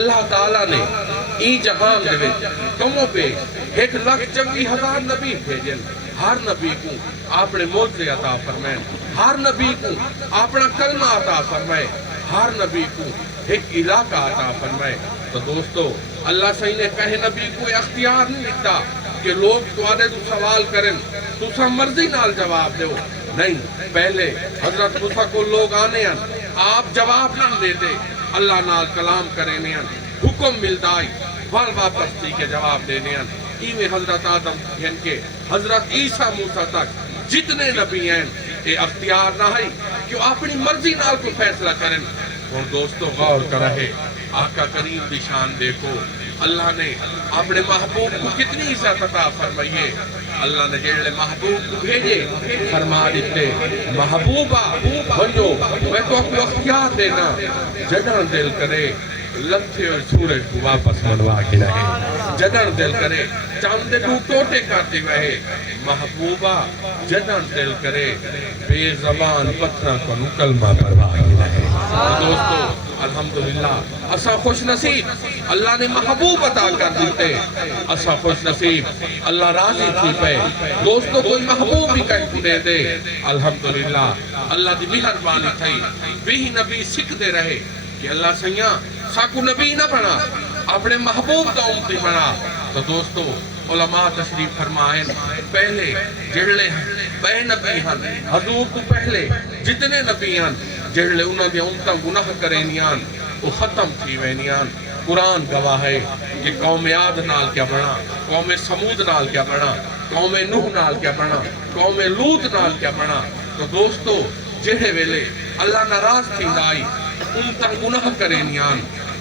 اللہ تعالیٰ نے ای جہان دے وچ کموں پہ 1,24,000 نبی بھیجن. ہر نبی کو اپنے موجزے عطا فرمائے، ہر نبی کو اپنا کلمہ عطا فرمائے، ہر نبی کو ایک علاقہ عطا فرمائے. تو دوستو اللہ صحیح نے کہے نبی کو اختیار نہیں دیتا کہ لوگ تو آدھے تو سوال کریں تو سا مرضی نال جواب دے. نہیں، پہلے حضرت موسیٰ کو لوگ آنے ہیں، آپ جواب نہ دے دے، اللہ نال کلام کریں ہیں، حکم ملدائی وال واپس تھی کے جواب دینے ہیں. ایویں حضرت آدم یعنی کہ حضرت عیسیٰ موسیٰ تک جتنے نبی ہیں یہ اختیار نہ ہے کہ وہ اپنی مرضی نال کو فیصلہ کریں. اور دوستو غور کر رہے آقا کریم دی شان دیکھو، اللہ نے اپنے محبوب کو کتنی عزت عطا فرمائیے. اللہ نے جیڑے محبوب کو بھیجے فرما دیتے محبوبہ بنو میں تو آپ کو اختیار دینا جدن دل کرے لتھے اور سورج کو واپس منوا کے رہے، جدن دل کرے چاندے کو ٹوٹے کرتے رہے. محبوبہ جدن دل کرے بے زبان پتھرہ کو کلمہ پروا کے رہے. دوستو الحمدللہ اسا خوش نصیب اللہ نے محبوب عطا کر دیتے، اسا خوش نصیب اللہ راضی تھی پہ. دوستو کوئی محبوب بھی کہیں کو دے دے الحمدللہ اللہ دی مہربانی تھی. وہی نبی سکھ دے رہے کہ اللہ سیاں ساکو نبی نہ بنا اپنے محبوب کا امتی بنا. تو دوستو علماء تشریف فرمائیں پہلے جڑلے بے نبی ہیں حضور کو پہلے جتنے نبی ہیں جڑلے انہوں نے امتاں گناہ کرینیاں وہ ختم تھی وینیاں. قرآن گواہ ہے کہ قوم عاد نال کیا بنا، قوم سمود نال کیا بنا، قوم نوح نال کیا بنا، قوم لوط نال کیا بنا. تو دوستو جہے ویلے اللہ ناراض تھی دائی امتاں گناہ کرینیاں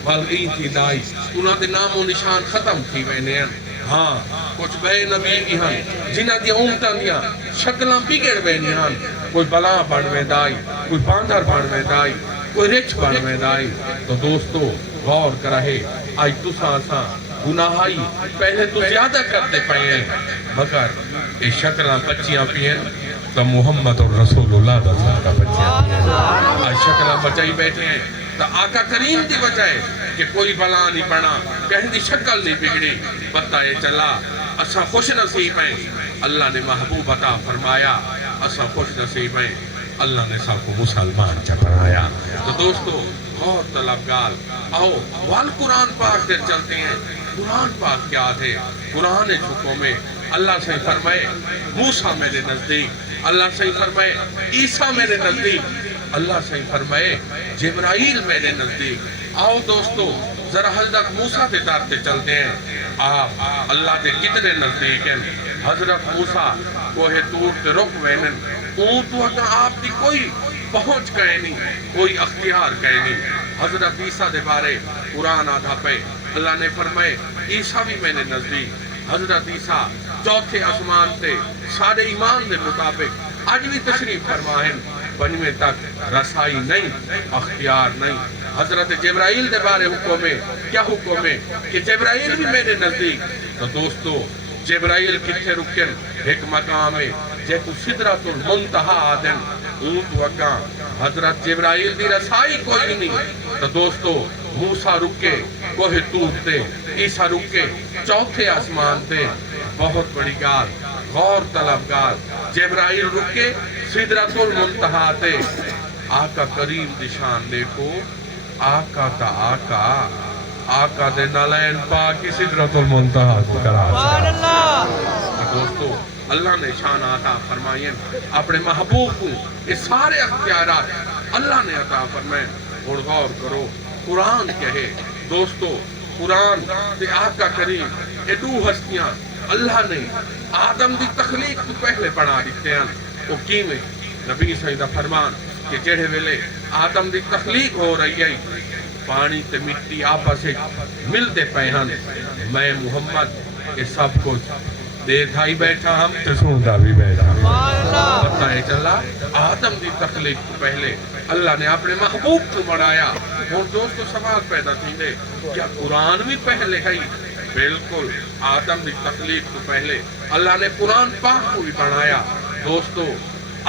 بلغی تھی دائی انہوں نے نام و نشان ختم تھی وینیاں. ہاں کچھ بے نبی کی ہیں جنہ دی امتاں دیا شکلاں بگڑ وینیاں، کوئی بلا بڑھویں دائی، کوئی باندر بڑھویں دائی، کوئی رچ بڑھویں دائی. تو دوستو غور کرے آج تو ساسا گناہائی پہلے تو زیادہ کرتے پائے ہیں مگر یہ شکلاں بچیاں پی ہیں تو محمد اور رسول اللہ کا بچیاں پی ہیں. آج شکلاں بچائی بیٹھے ہیں تو آقا کریم دی بچائے کہ کوئی بلا نہیں پڑا، کہیں دی شکل نہیں بگڑی. پتہ یہ چلا اسا خوش نصیب ہیں اللہ نے محبوب عطا فرمایا، اسا خوش نصیب ہیں اللہ نے سب کو مسلمان چپرایا. تو دوستو غور طلبگار آؤ وال قرآن پاک در چلتے ہیں. قرآن پاک کیا ہے؟ قرآن چکوں میں اللہ سے فرمائے موسیٰ میرے نزدیک، اللہ سے فرمائے عیسیٰ میرے نزدیک، اللہ سے فرمائے جبرائیل میرے نزدیک. آؤ دوستو ذرا حضرت موسیٰ دے دارتے چلتے ہیں. آپ اللہ دے کتنے نزدیک ہیں. حضرت موسیٰ کوہ طور تے رک وینن اون تو اگر آپ دی کوئی پہنچ گئے نہیں، کوئی اختیار گئے نہیں. حضرت عیسیٰ دے بارے قرآن آدھا پہ اللہ نے فرمائے عیسیٰ بھی میں نے نزدیک. حضرت عیسیٰ چوتھے آسمان تے سارے ایمان دے مطابق آج بھی تشریف فرمائیں بنویں تک رسائی نہیں، اختیار نہیں. حضرت جبرائیل دے بارے حکم ہے، کیا حکم ہے کہ جبرائیل بھی میرے نزدیک. تو دوستو جبرائیل کتھے رکن ایک مقام ہے جے کو سدرۃ المنتہا آدن اون تو اگاں حضرت جبرائیل دی رسائی کوئی نہیں. تو دوستو موسیٰ رکے کوہ طور تے، عیسیٰ رکے چوتھے آسمان تے. بہت بڑی گال غور طلبگار جبرائیل رکے سدرۃ المنتہا تے. آقا کریم دی شان دیکھو، آقا تا آقا آقا دے نالین پاکی سدرۃ المنتہا کو کرا. دوستو اللہ نے شان عطا فرمائیں اپنے محبوب کو یہ سارے اختیارات اللہ نے عطا فرمائیں. اور غور کرو قرآن کیا ہے دوستو، قرآن دے آقا کریم یہ دو ہستیاں اللہ نے آدم دی تخلیق کو پہلے بنا دیتے ہیں. وہ کیویں نبی سیدہ فرمان کہ جڑے ویلے آدم دی تخلیق ہو رہی ہے پانی تے مٹی آپس مل دے پے ہیں، میں محمد یہ سب کچھ دیکھا ہی بیٹھا ہم تے سوندا بھی بیٹھا. پتہ ہے چلا آدم دی تخلیق کو پہلے اللہ نے اپنے محبوب کو بنایا. اور دوستو سوال پیدا تھی دے کیا قرآن بھی پہلے ہے؟ بالکل آدم دی تخلیق کو پہلے اللہ نے قرآن پاک کو بھی بنایا. دوستو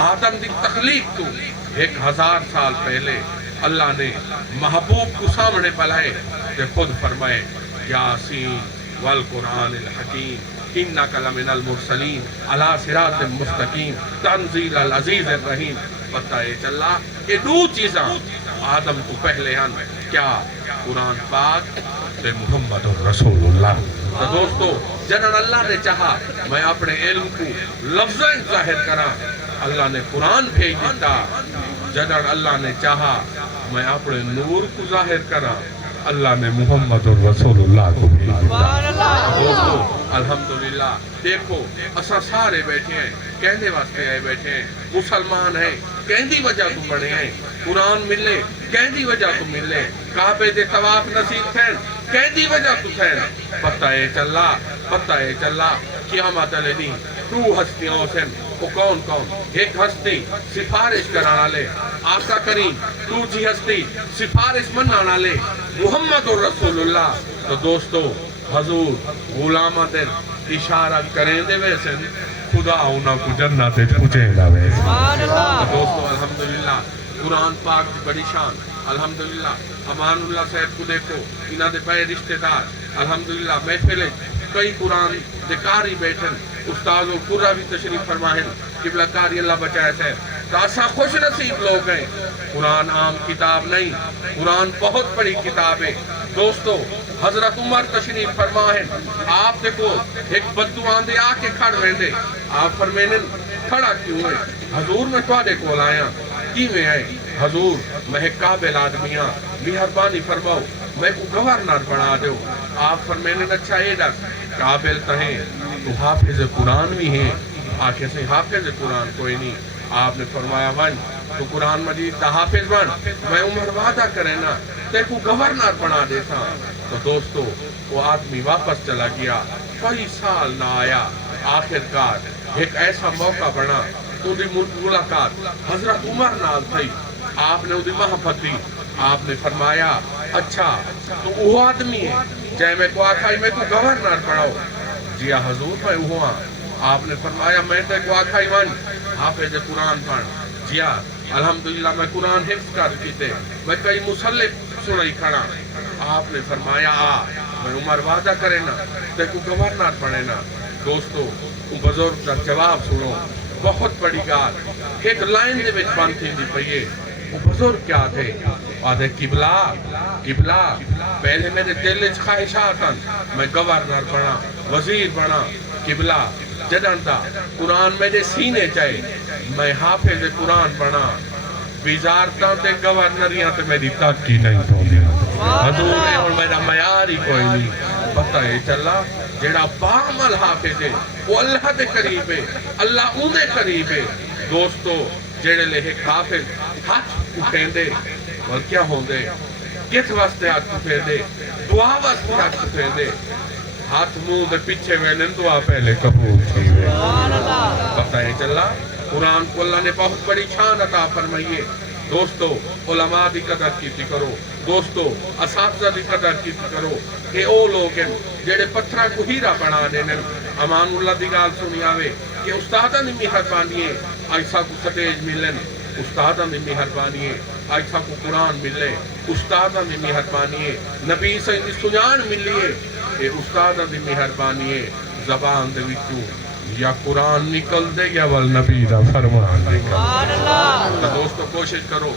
آدم دی تخلیق کو 1000 سال پہلے اللہ نے محبوب کو سامنے پلائے تے خود فرمائے یاسین والقرآن الحکیم انک لمن المرسلین علی صراط مستقیم تنزیل العزیز الرحیم. پتہ یہ چلا کہ دو چیزاں آدم کو پہلے ہیں کیا؟ قرآن پاک تے محمد رسول اللہ. تو دوستو جنہاں اللہ نے چاہا میں اپنے علم کو لفظیں ظاہر کرا اللہ نے قرآن بھیج دیتا. جنہاں اللہ نے چاہا میں اپنے نور کو ظاہر کرا اللہ نے محمد رسول اللہ کو بھیج دیتا. دوستو الحمدللہ دیکھو اسا سارے بیٹھے ہیں کہنے واسطے آئے بیٹھے ہیں مسلمان ہیں کہندی وجہ تو بڑھے ہیں قرآن ملے کہندی وجہ تو ملے کعبے دے طواف نصیب تھین کہندی وجہ تو تھین. پتہ ہے چلا قیامت علیہ دین تو ہستیوں سے وہ کون ایک ہستی سفارش کرانا لے آقا کریم تو جی ہستی سفارش منانا لے محمد رسول اللہ. تو دوستو حضور غلامہ دن اشارہ کریں دے ویسے خدا انہاں کو جنت پوچھیں دا ویسے. دوستو الحمدللہ قرآن پاک کی بڑی شان الحمدللہ. امان اللہ صاحب کو دیکھو انہاں دے بڑے رشتہ دار الحمدللہ محفل کئی قرآن دے کاری بیٹھن استاذ و قرآن بھی تشریف فرمائیں قبلہ کاری اللہ بچائے سے. تو ایسا خوش نصیب لوگ ہیں. قرآن عام کتاب نہیں قرآن بہت بڑی کتاب ہے. دوستو حضرت عمر تشریف فرمائیں آپ دیکھو ایک بدو آندے آکے کھڑ رہے آپ فرمائیں کھڑا کیوں ہے؟ حضور میں تو آدھے کو لایا کی میں ہے حضور میں قابل آدمیاں مہربانی فرماؤ میں کو گورنر بنا دو. آپ فرمائیں اچھا یہ ڈس قابل تہیں تو حافظ قرآن بھی ہیں. آخر سے حافظ قرآن کوئی نہیں. آپ نے فرمایا ون تو قرآن مجید دا حافظ بن میں عمر وعدہ کرے نا تے کو گورنر بنا دیتا. تو دوستو وہ آدمی واپس چلا گیا کئی سال نہ آیا. آخرکار ایک ایسا موقع بنا تو دی ملاقات حضرت عمر نال تھی. آپ نے دی محبت دی. آپ نے فرمایا اچھا تو وہ آدمی ہے جائے میں کو آکھائی میں کو گورنر بناؤ. جی حضور میں ہوا. آپ نے فرمایا میں تے کو آکھائی من حافظ قرآن پڑھ. جی الحمدللہ میں قرآن حفظ کر کیتے میں کئی مسلح سنائی کھڑا. آپ نے فرمایا میں عمر وعدہ کرے نا تے کو گورنر بنے نا. دوستو بزرگ کا جواب سنو بہت بڑی گال ایک لائن دے وچ بن تھی پئیے. وہ بزرگ کیا تھے؟ آدھے قبلہ پہلے میرے دل وچ خواہشات میں گورنر بنا وزیر بنا. قبلہ جدندا قرآن میرے سینے چاہے میں حافظ قرآن بنا. وزارتاں تے گورنریاں تے میری تاکی نہیں پہنچی. حضور نے اور میرا معیار ہی کوئی نہیں. پتہ یہ چلا جڑا باعمل حافظ ہے وہ اللہ دے قریب ہے اللہ اون دے قریب ہے. دوستو جڑے لے ایک حافظ ہاتھ اٹھیں دے اور کیا ہوں دے کس واسطے ہاتھ اٹھیں دے دعا واسطے ہاتھ اٹھیں دے. ہاتھ منہ دے پیچھے وینن دعا پہلے قبول تھی وے. پتہ یہ چلا قرآن کو اللہ نے بہت بڑی شان عطا فرمائیے. دوستو علماء دی قدر کیتی کرو. دوستو اساتذہ دی قدر کیتی کرو کہ او لوگ ہیں جڑے پتھراں کو ہیرا بنا دینے. امان اللہ دی گال سنی آوے کہ استاداں دی مہربانی ہے ایسا کو سٹیج ملن. استاداں دی مہربانی ہے ایسا کو قرآن ملے. استاداں دی مہربانی ہے نبی سے سنان ملیے. اے استاداں دی مہربانی ہے زبان دے وچوں یا قرآن نکل دے یا والنبی دا فرمان نکل. دوستو کوشش کرو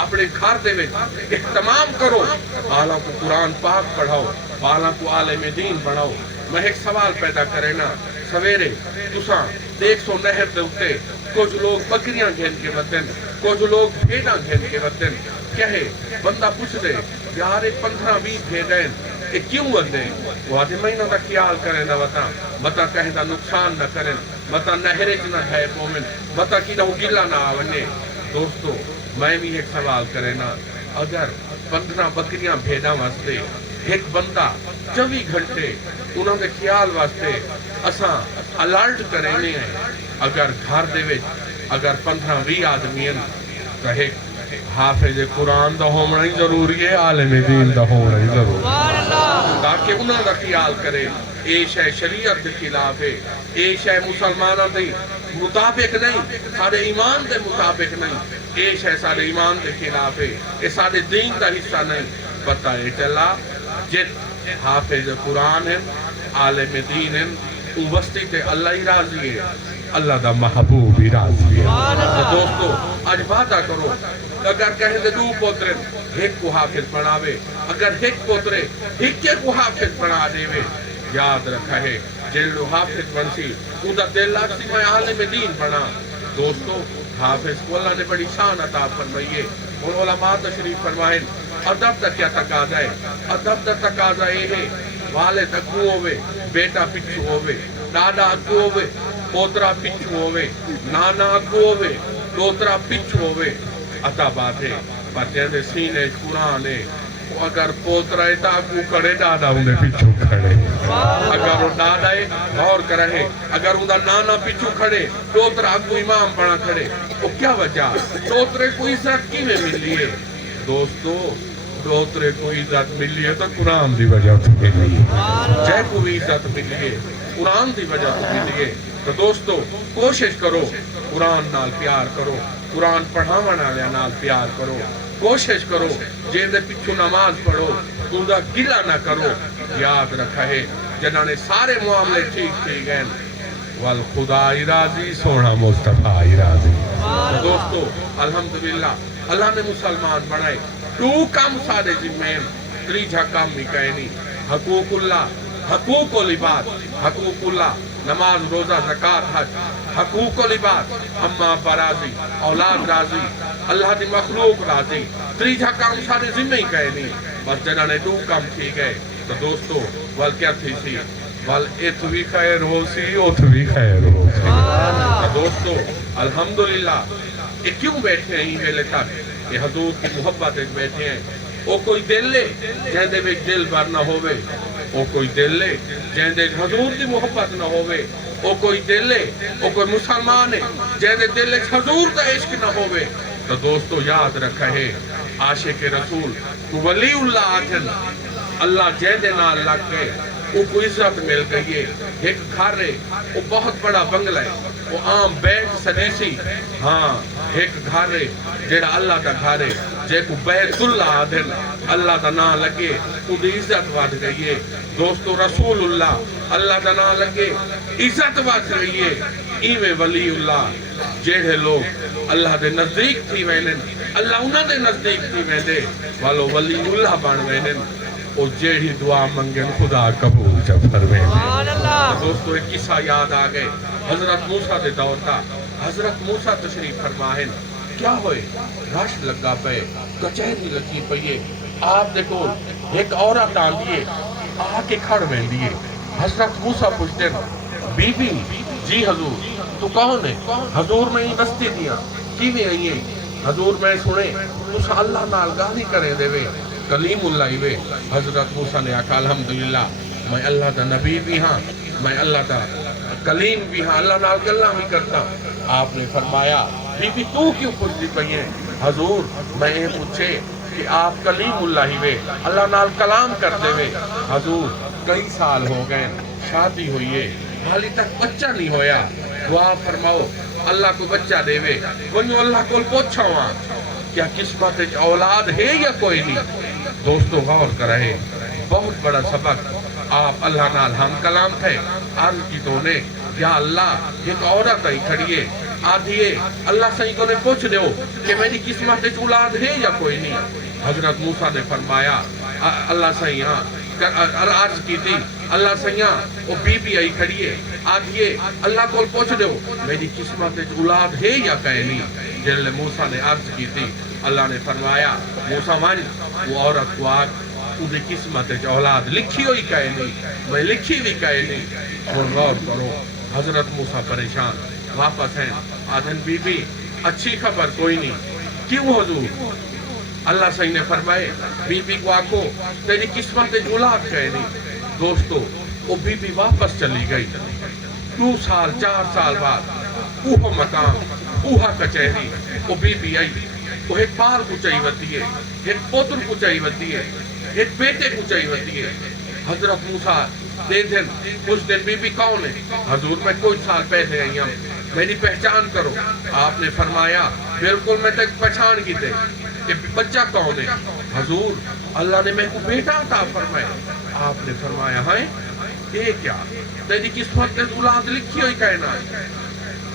اپنے گھر دے وچ اہتمام کرو بالاں کو قرآن پاک پڑھاؤ بالاں کو عالم دین بناؤ. میں ایک سوال پیدا کرے نا سویرے تساں دیکھ سو نہر دے اتے کچھ لوگ بکریاں گھن کے وطن کچھ لوگ بھیڑاں گھن کے وطن کہے بندہ پوچھ دے یار 15-20 بھیڑیں یہ کیوں وطن وہ آدھے مہینہ دا خیال کریں دا وطن مطا کہیں دا نقصان نہ کریں مطا نہرج نہ ہے پومن مطا کی نہو گلہ نہ آونے. دوستو میں بھی ایک سوال کرے نا اگر 15 بکریاں بھیڑاں واسطے ایک بندہ 24 گھنٹے انہوں نے خیال واسطے اساں الرٹ کرینے ہیں اگر گھر دے وچ اگر 15-20 آدمین کہے حافظ قرآن دا ہونا ہی ضروری ہے عالم دین دا ہونا ہی ضروری ہے تاکہ انہوں دا خیال کرے. اے شے شریعت کے خلاف ہے اے شے مسلمانوں دے مطابق نہیں سارے ایمان دے مطابق نہیں اے شے سارے ایمان دے خلاف ہے اے سارے دین دا حصہ نہیں. پتہ ہے چلا جت حافظ قرآن ہیں عالم دین ہیں وسطی تے اللہ ہی راضی ہے اللہ دا محبوب ہی راضی ہے تو دوستو آج وعدہ کرو اگر کہیں دے دو پوترے ایک کو حافظ پڑھاوے اگر ایک پوترے ایک کو حافظ پڑھا دے وے یاد رکھا ہے جلو حافظ بنسی اندہ دل لاکسی میں عالم دین بنا دوستو حافظ کو اللہ نے بڑی شان عطا فرمائیے ان علماء تشریف فرمائیں ادب دا کیا تقاضا ہے ادب دا تقاضا یہ ہے والد اگو ہوئے بیٹا پچھو ہوئے دادا اگو ہوئے پوترا پچھو ہوئے نانا اگو ہوئے دوترا پچھو ہوئے عطا بات ہے پر جیسے سینے قرآن ہے اگر پوترا ایتا اگو کھڑے دادا انہیں پچھو کھڑے اگر وہ دادا ہے غور کرے اگر انہیں نانا پچھو کھڑے دوترا اگو امام بنا کھڑے وہ کیا وجہ دوترے کو عزت کی میں ملی ہے دوستو دوترے کو عزت ملی ہے تو قرآن دی وجہ تو ملی ہے جے کو بھی عزت ملی ہے قرآن دی وجہ تو ملی ہے تو دوستو کوشش کرو قرآن نال پیار کرو قرآن پڑھاونا لیا نال پیار کرو کوشش کرو جیندے پچھو نماز پڑھو اندہ گلہ نہ کرو یاد رکھا ہے جنہاں نے سارے معاملے ٹھیک تھی گئے والخدا راضی سونا مصطفیٰ راضی دوستو الحمدللہ اللہ نے مسلمان بنائے تو کام سارے ذمین تریجہ کام بھی کہے نہیں حقوق اللہ حقوق العباد حقوق اللہ نماز روزہ زکاة حج حقوق العباد اما برازی اولاد راضی اللہ دی مخلوق راضی تریجہ کام سارے ذمہ ہی کہے نہیں بس جنہاں نے دو کام تھی گئے تو دوستو وال کیا تھی سی وال ایت بھی خیر ہو سی اوت بھی خیر ہو سی تو دوستو الحمدللہ یہ کیوں بیٹھے ہیں یہ ویلے تک یہ حضور کی محبت ایک بیٹھے ہیں وہ کوئی دل لے جہندے میں دل بھر نہ ہوئے وہ کوئی دل لے جہندے حضور کی محبت نہ ہوئے وہ کوئی دل لے وہ کوئی مسلمان ہے جہندے دل لے حضور کا عشق نہ ہوئے تو دوستو یاد رکھا ہے عاشق رسول تو ولی اللہ آجن اللہ جہندے نال لگ گئے وہ کو عزت مل گئی ہے ایک گھر ہے وہ بہت بڑا بنگلہ ہے وہ عام بیت سنیسی ہاں ایک گھر ہے جیڑا اللہ کا گھر ہے جے کو بیت اللہ آدھن اللہ کا نام لگے خود عزت واد گئی ہے دوستو رسول اللہ اللہ کا نام لگے عزت واد گئی ہے ایویں ولی اللہ جیڑے لوگ اللہ دے نزدیک تھی وینن اللہ انہوں دے نزدیک تھی ویندے والو ولی اللہ بان وینن اور جیڑی دعا منگن خدا قبول جب فرمے دوستو ایک قصہ یاد آگئے حضرت موسیٰ دے دور کا حضرت موسیٰ تشریف فرمائن کیا ہوئے رش لگا پہ کچہری لگی پئیے آپ دیکھو ایک عورت آندیے آکے کھڑ ویندیے حضرت موسیٰ پوچھتے بی بی جی حضور تو کون ہے حضور میں ہی بستی دیا کی بھی آئیے حضور میں سنے تو اللہ نال گالی کرے دے وے کلیم اللہ وے حضرت موسیٰ نے آکھا الحمدللہ میں اللہ دا نبی بھی ہاں میں اللہ دا کلیم بھی ہاں اللہ نال گلہ بھی کرتا آپ نے فرمایا بی بی تو کیوں پوچھتی پئی ہے حضور میں یہ پوچھے کہ آپ کلیم اللہ وے اللہ نال کلام کر دے وے حضور کئی سال ہو گئے شادی ہوئی ہے حالی تک بچہ نہیں ہویا دعا فرماؤ اللہ کو بچہ دے وے ونیو اللہ کو پوچھا ہوا کیا قسمت اولاد ہے یا کوئی نہیں دوستو غور کرے بہت بڑا سبق آپ اللہ نال ہم کلام تھے عرض کی تو نے یا اللہ ایک عورت آئی کھڑیے آدھیے اللہ صحیح کو نے پوچھ دے ہو کہ میری قسمت اولاد ہے یا کوئی نہیں حضرت موسیٰ نے فرمایا اللہ صحیح عرض کی تھی اللہ صحیح وہ بی بی آئی کھڑیے آدھیے اللہ کو پوچھ دے ہو میری قسمت اولاد ہے یا کہیں نہیں جلال موسیٰ نے عرض کی تھی اللہ نے فرمایا موسیٰ مان وہ عورت کو آگ تجھے قسمت اولاد لکھی ہوئی کہے نہیں میں لکھی بھی کہے نہیں اور غور کرو حضرت موسیٰ پریشان واپس ہیں آدھن بی بی اچھی خبر کوئی نہیں کیوں حضور اللہ صحیح نے فرمائے بی بی کو آکھو تیری قسمت اولاد کہے نہیں دوستو وہ بی بی واپس چلی گئی 2 سال 4 سال بعد اوہ مقام اوہ کچہری وہ بی بی آئی وہ ایک پار کو چاہی ہوتی ہے ایک پوتر کو چاہی ہوتی ہے ایک بیٹے کو چاہی ہوتی ہے حضرت موسیٰ دے دن کچھ دن بی بی کون ہے حضور میں کوئی سال پہلے آئی ہم میری پہچان کرو آپ نے فرمایا بالکل میں تک پہچان کی تھے کہ بچہ کون ہے حضور اللہ نے میں کو بیٹا عطا فرمایا. آپ نے فرمایا ہے یہ کیا تیری قسمت نے اولاد لکھی ہوئی کہنا.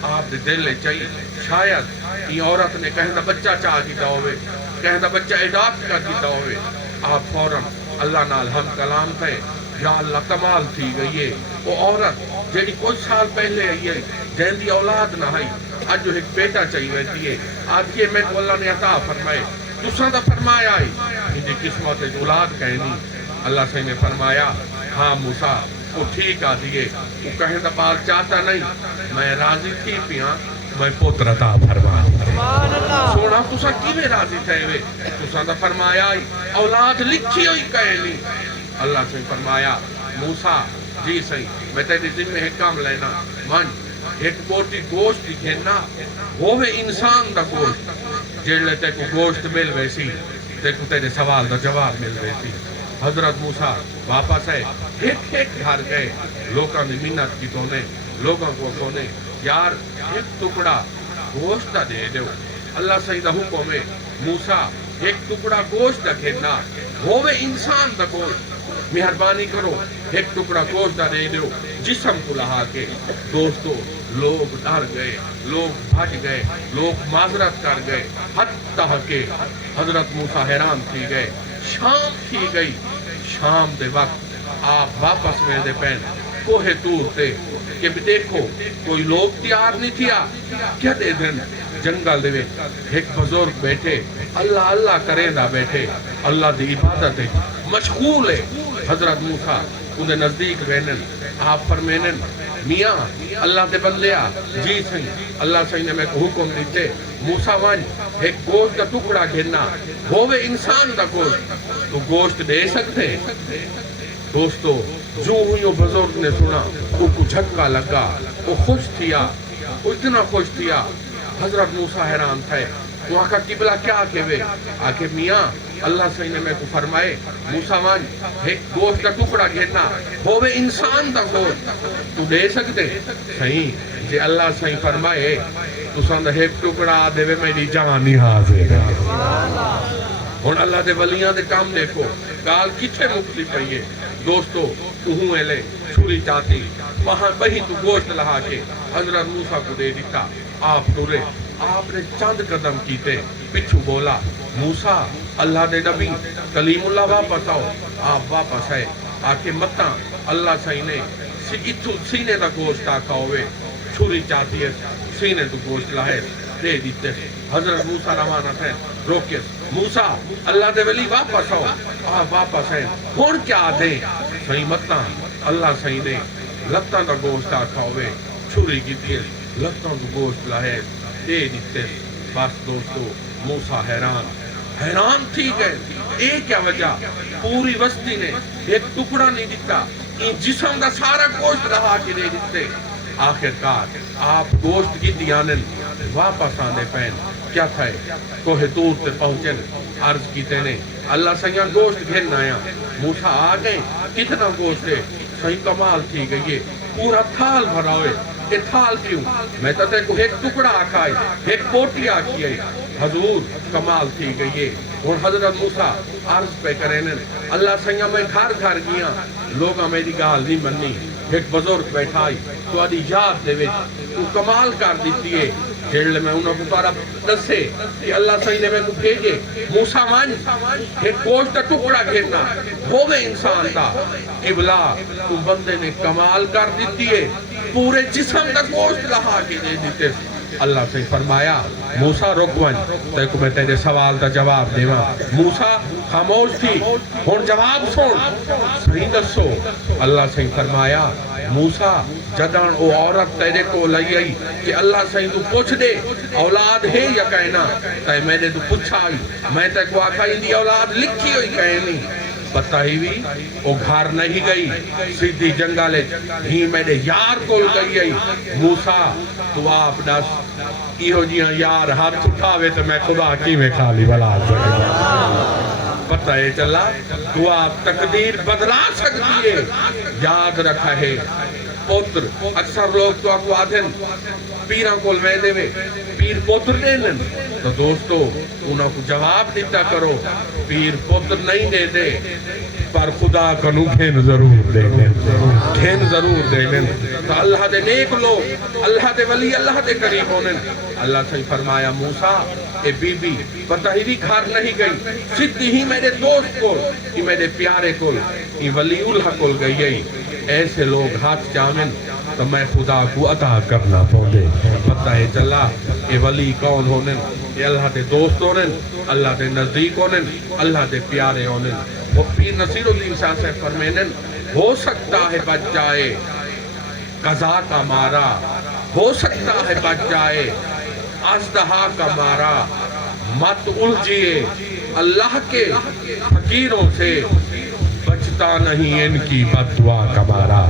آپ نے دل لے چاہیے شاید یہ عورت نے کہنا بچہ چاہ دیتا ہوئے, کہنا بچہ اڈاپٹ کر دیتا ہوئے. آپ فوراً اللہ نال ہم کلام تھے, یا اللہ کمال تھی گئی ہے وہ عورت جیڑی کچھ سال پہلے آئی ہے جن دی اولاد نہ آئی, آج جو ایک بیٹا چاہیے ویسی ہے. آج یہ میں کو اللہ نے عطا فرمائے تساں دا فرمایا آئی مجھے قسمت اولاد کہنی. اللہ سے نے فرمایا ہاں موسیٰ وہ ٹھیک آ دیئے, وہ کہیں دا بال چاہتا نہیں, میں راضی تھی پیاں میں پتر عطا فرما. سونا تساں کی میں راضی تھے وے, تساں دا فرمایا آئی اولاد لکھی ہوئی کہنی. اللہ سے فرمایا موسیٰ جی صحیح میں تیری ذمہ ایک کام لینا من ایک بوٹی گوشت گھننا ہووے انسان دا گوشت جیڑے تے کو گوشت مل ویسی تے کو تیرے سوال دا جواب مل ویسی. حضرت موسیٰ واپس ہے ایک گھر گئے, لوگوں نے منت کی تونے, لوگوں کو کونے یار ایک ٹکڑا گوشت دے دو. اللہ سیدہ حکم ہے موسیٰ ایک ٹکڑا گوشت گھننا ہووے انسان دا گوشت, مہربانی کرو ایک ٹکڑا گوشت دے دو جسم کو لہا کے. دوستو لوگ ڈر گئے, لوگ بھج گئے, لوگ معذرت کر گئے, حتیٰ کہ حضرت موسیٰ حیران تھی گئے. شام تھی گئی, شام دے وقت آپ واپس میں دے پین کوہ تور تے کہ دیکھو کوئی لوگ تیار نہیں تھیا. کیا دے دن جنگل دے ایک بزرگ بیٹھے اللہ اللہ کرے دا بیٹھے, اللہ دی عبادت ہے مشغول ہے. حضرت موسیٰ انہیں نزدیک رہنن, آپ فرمینن میاں اللہ دے بندیا جی صحیح اللہ صحیح نے میں کو حکم دیتے موسیٰ ون ایک گوشت کا ٹکڑا گھننا ہووے انسان دا گوشت, تو گوشت دے سکتے. دوستو جو ہوئی وہ بزرگ نے سنا وہ کو جھٹکا لگا, وہ خوش تھیا, وہ اتنا خوش تھیا. حضرت موسیٰ حیران تھے, وہاں کا قبلہ کیا کہوے آکے میاں اللہ صحیح نے میں کو فرمائے موسیٰ ون ایک گوشت کا ٹکڑا گھننا ہووے انسان دا گوشت تو دے سکتے. صحیح جے اللہ صحیح فرمائے تو سند ایک ٹکڑا دے وے میری جان ہی حاضر ہے. اور اللہ دے ولیاں دے کام دیکھو گال کچھے مکلی پہیے. دوستو تو ہوں لے چھوری چاہتی وہاں بہی تو گوشت لہا کے حضرت موسیٰ کو دے دیتا. آپ ٹورے, آپ نے چند قدم کیتے, پچھو بولا موسیٰ اللہ دے نبی کلیم اللہ واپس آؤ. آپ واپس ہے آکے متاں اللہ صحیح نے سینے دا گوشت آکھا ہوئے, چھوری چاہتی ہے سینے تو گوشت لائے دے دیتے. حضرت موسیٰ روانہ تھے روکے موسیٰ اللہ دے ولی واپس آؤ. آپ واپس ہیں ہون کیا دیں صحیح متاں اللہ صحیح نے لتاں دا گوشت آکھا ہوئے, چھوری کی تھی لتاں دا گوشت لائے دے دیتے. بس دوستو موسیٰ حیران تھی گئے. ایک کیا وجہ پوری وسطی نے ایک ٹکڑا نہیں دیتا, ان جسم دا سارا گوشت رہا کے دے دیتے. آخرکار آپ گوشت کی دیانن واپس آنے پہن کیا تھے کوہ تور تے پہنچن, عرض کیتے نے اللہ سیاں گوشت گھن آیا. موسیٰ آ گئے کتنا گوشت ہے صحیح کمال تھی گئی ہے, پورا تھال بھرا ہوئے. کہ تھال کیوں میں تے کو ایک ٹکڑا آکھائے ایک پوٹی آکھی ہے. حضور کمال تھی گئی ہے. اور حضرت موسیٰ عرض پہ کریں اللہ سیاں میں گھر گیا لوگاں میری گال نہیں مننی. ایک بزرگ بیٹھائی تو آدھی یاد دے وچ تو کمال کر دیتی ہے. جیڑے میں انہوں کو پارا دسے کہ اللہ صحیح نے میں کو بھیجے موسیٰ مان ایک گوشت ٹکڑا گھننا ہووے انسان دا. قبلہ تو بندے نے کمال کر دیتی ہے, پورے جسم دا گوشت لہا کے دے دیتے. اللہ سے فرمایا موسیٰ رکوان تے کو میں تیرے سوال دا جواب دیوا. موسیٰ خاموش تھی ہون جواب سن صحیح دسو. اللہ سے فرمایا موسیٰ جدان او عورت تیرے کو لئی آئی کہ اللہ صحیح تو پوچھ دے اولاد ہے یا کہنا, تے میں نے تو پوچھا آئی میں تے کو آکھا ہی دی اولاد لکھی ہوئی کہنی. بتائی بھی وہ گھر نہیں گئی سیدھی جنگلے ہی میرے یار کول گئی آئی. موسیٰ تو آپ دس ایہو جیاں یار ہاتھ اٹھاوے تو میں خدا کی میں کھالی بلا سکتا. پتہ ہے چلا تو آپ تقدیر بدلا سکتی ہے. یاد رکھا ہے پوتر اکثر لوگ تو آپ کو آدھن پیران کول میں دے وے پیر پوتر دے لیں تو دوستو انہوں کو جواب دیتا کرو پیر پوتر نہیں دے دے پر خدا کنو کھین ضرور دے لیں کھین ضرور دے لیں تو اللہ دے نیک لوگ اللہ دے ولی اللہ دے قریب ہونے اللہ سے فرمایا موسیٰ اے بی بی بطہری گھر نہیں گئی صدی ہی میرے دوست کو ہی میرے پیارے کو ہی ولی اللہ کو گئی ایسے لوگ ہاتھ جامن تو میں خدا کو عطا کرنا پہنچے پتہ ہے چلا یہ ولی کون ہونے یہ اللہ دے دوست ہونے اللہ دے نزدیک ہونے اللہ دے پیارے ہونے وہ پیر نصیر الدین شاہ سے فرمینن ہو سکتا ہے بچ جائے قضا کا مارا ہو سکتا ہے بچ جائے اژدہا کا مارا مت الجھیے اللہ کے فقیروں سے بچتا نہیں ان کی بد دعا کا مارا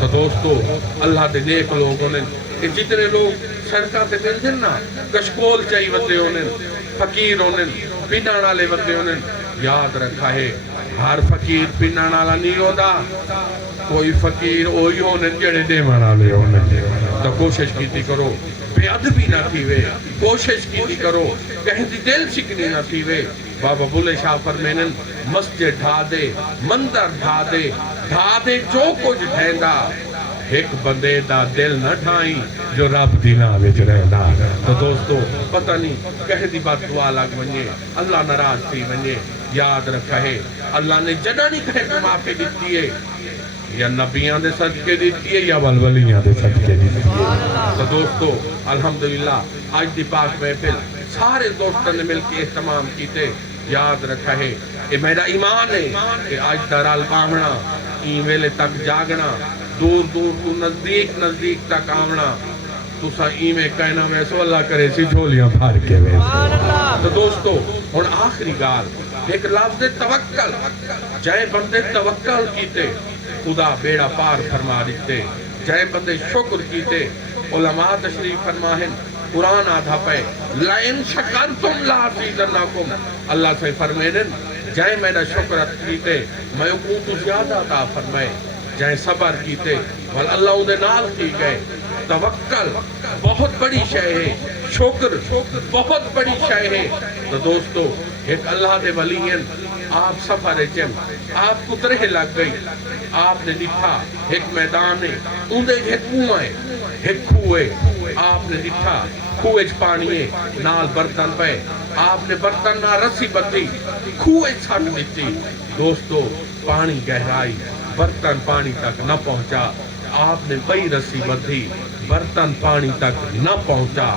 تو دوستو اللہ دے نیک لوگوں نے کہ جتنے لوگ سڑکاں تے ملتے نا کشکول چاہی وندے ہونے فقیر ہونے پینان والے وندے ہونے یاد رکھا ہے ہر فقیر پینان والا نہیں ہوتا کوئی فقیر وہی ہونے جڑے دیوان والے ہونے تو کوشش کیتی کرو بے ادبی نہ تھیوے کوشش کیتی کرو کہیں دی دل شکنی نہ تھیوے بابا بلے شاہ فرمینن مسجد ڈھا دے مندر ڈھا دے جو کچھ ڈھیندا ایک بندے دا دل نہ ڈھائیں جو رب دلاں وچ رہندا تو دوستو پتہ نہیں کہیں دی بات دعا لگ ونجے اللہ ناراض تھی ونجے یاد رکھا ہے اللہ نے جڑا نہیں کہے کہ معافی دیتی ہے یا نبیان دے صدقے دیتی ہے یا ولولیاں دے صدقے دیتی ہے تو دوستو الحمدللہ آج دی پاک محفل سارے دوستوں نے مل کے اہتمام کیتے یاد رکھا ہے یہ میرا ایمان ہے کہ آج درال باہنا ای ویلے تک جاگنا دور دور تو نزدیک تک آمنا تو سا ای میں کہنا ویسو اللہ کرے سی جھولیاں پھار کے ویسے تو دوستو اور آخری گال ایک لفظ توکل جائے بندے توکل کیتے خدا بیڑا پار فرما دیتے جائے بندے شکر کیتے علماء تشریف فرماہن قرآن آدھا پہ لَإِن شَكَرْتُمْ لَأَزِيدَنَّكُمْ اللہ سے فرمائن جائے میرا شکر کیتے میں اکوں تو زیادہ عطا فرمائے جائے صبر کیتے اللہ انہیں نال کی گئے توکل بہت بڑی شے ہے شکر بہت بڑی شے ہے تو دوستو ایک اللہ دے ولین آپ سفر چم آپ کو ترہ لگ گئی آپ نے لکھا ایک میدان ہے اندھے ایک کنواں ہے ایک کھوئے آپ نے لکھا کھوئے پانی ہے نال برتن پہ آپ نے برتن نہ رسی بدھی کھوئے چھٹ دیتی دوستو پانی گہرائی برتن پانی تک نہ پہنچا آپ نے بئی رسی بدھی برتن پانی تک نہ پہنچا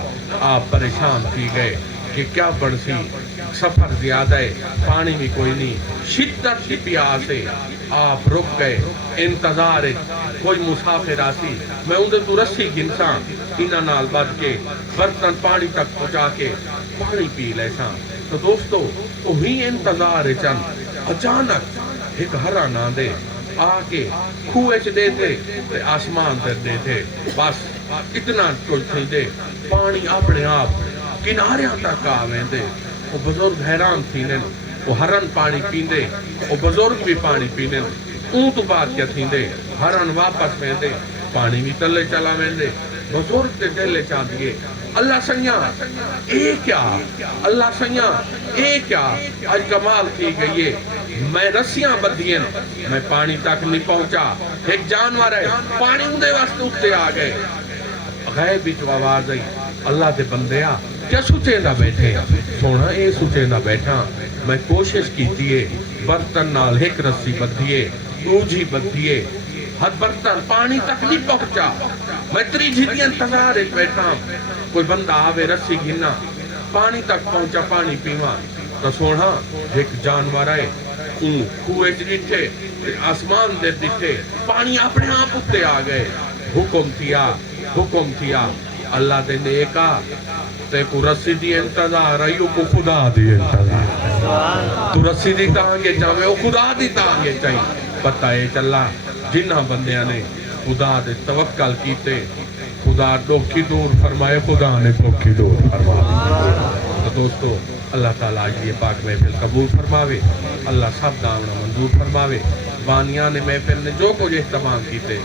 آپ پریشان کی گئے کہ کیا بڑسی سفر زیادہ ہے پانی بھی کوئی نہیں شدت کی پیاس ہے آپ رک گئے انتظار کوئی مسافر آسی میں اندھے تو رسی گنساں انہاں نال بد کے برتن پانی تک پہنچا کے پانی پی لیساں تو دوستو وہی انتظار چند اچانک ایک ہرا نہ دے آکے کھوئے چھ دیتے آسمان در دیتے بس اتنا کچھ تھی دے پانی اپنے آپ کناریاں تک آویں دے وہ بزرگ حیران تھینن وہ ہرن پانی پیندے وہ بزرگ بھی پانی پیندے اونٹ بات کیا تھیندے ہرن واپس میں دے پانی بھی تلے چلا میں دے بزرگ تے دلے چاہ دیئے اللہ سنیا اے کیا اللہ سنیا اے کیا آج کمال کی گئی ہے میں رسیاں بدھین میں پانی تک نہیں پہنچا ایک جانور ہے پانی اندے واسطے اٹھتے آ گئے غیب بیچ آواز آئی اللہ دے بندیا کیا سوچے نہ بیٹھے سونا اے سوچے نہ بیٹھا میں کوشش کی دیئے برتن نال ایک رسی بدھیے دوجھی بدھیے ہر برتن پانی تک نہیں پہنچا میں تری جھیدی انتظار ایک بیٹھا کوئی بندہ آوے رسی گھنا پانی تک پہنچا پانی پیوا تو سونا ایک جانور ہے کھوئے دیٹھے آسمان دے دیٹھے پانی اپنے آپ اٹھتے آ گئے حکم تھیا اللہ دے نیکا تے کو رسی دی انتظار ایو کو خدا دی انتظار تو رسی دی تانگے چاہوے وہ خدا دی تانگے چاہیے پتہ ہے چلا جنہ بندیاں نے خدا دے توکل کیتے خدا دکھی دور فرمائے خدا نے دکھی دور فرمائے تو دوستو اللہ تعالیٰ یہ پاک محفل قبول فرماوے اللہ سب داونا منظور فرماوے بانیان محفل نے جو کچھ اہتمام کیتے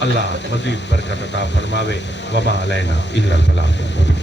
اللہ مزید برکت عطا فرماوے وما علینا الا البلاغ